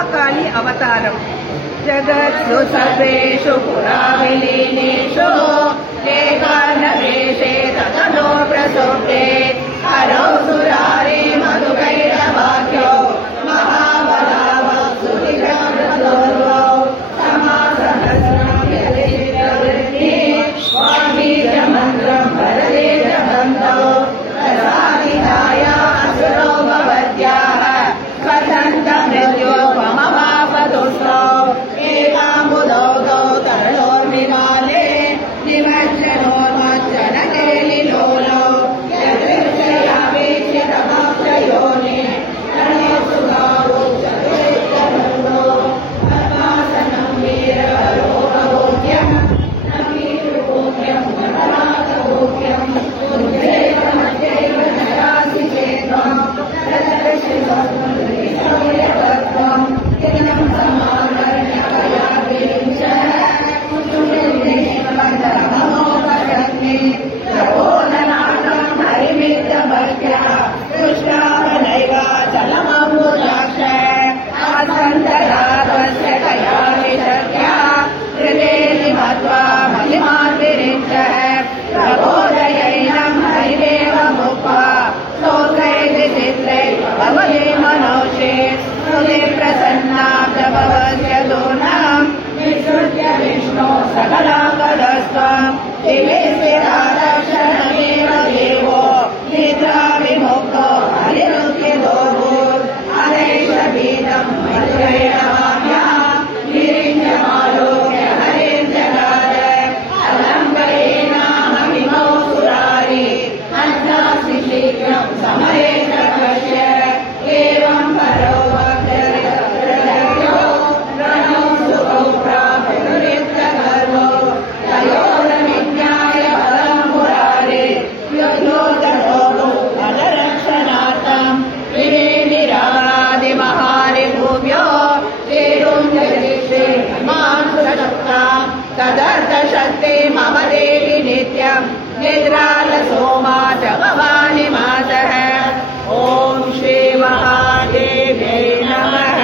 महाकाली अवतारम्। जगत्सु सर्वेषु पुरा विलीनेषु एकान्नवेशे ततो प्रसोक्ते हरौ सुरारे मधुकैरवाक्यो महाबलावः सुरिगमृतोर्वौ समासहस्रम् यदेतवृत्ति वागीशमन्त्रम् वरदेशबन्धौ रसाविधाय असुरो भवत्याः कथन्तमृत्योपमवापदुष्टौ एकाम्बुदौतौ तरलोर्विमाले निमज्जनोन्मज्जनके लीलोलौ यदृच्छयावेक्षितमक्षयोनि रणेषुगावो चतुरेत्यनन्दो पद्मासनं वीरवरोपभोग्यम् नमीरुभोग्यम् नटनाथभोग्यम् उद्वेगमध्यैव नयासि चेत्त्वम् रजतशिवत्वम् इदं समानर्यपयाभिञ्च कुसुमिनिष्पन्दममोपरग्ने प्रबोधनार्थं हरिमित्रभक्त्या कृष्णावनैवाचलमम्बुजाक्ष आस्कन्दरात्वस्य कयाविशक्त्या हृदेहि मत्वा मलिमाद्विरिञ्चः प्रबोधयैनं हरिदेव मुक्त्वा स्तोत्रैः चित्रैः भवति मनोषे स्तुति प्रसन्ना प्रभवस्य दूर्णम् विसृज्य विष्णो सकलापदस्त्वम् शिवे स्थिरादर्शनमेव देवो निद्रा विमुक्तो हरिरुद्यतोऽभूत् अनैषबीदम् मधुरैरवाम्या गिरिञ्जमालोक्य हरिञ्जगाद अलङ्करेणाहमिमौ सुरारि अध्नासि शीघ्रम् समरेत पश्य एवं परो वक्तृयो रणौ सुखौ प्राप्तुरित्यगर्वो तयोरविज्ञाय बलं मुरारे युद्धोदरोगो फलरक्षणार्थम् विवेनिरादिमहारिभूभ्यो चेरुञ्जयिषे मां सुशक्ता तदर्थशक्ति मम देहि नित्यम् निद्रालसोमा च भवानि मातः। ॐ श्री महादेव्यै नमः।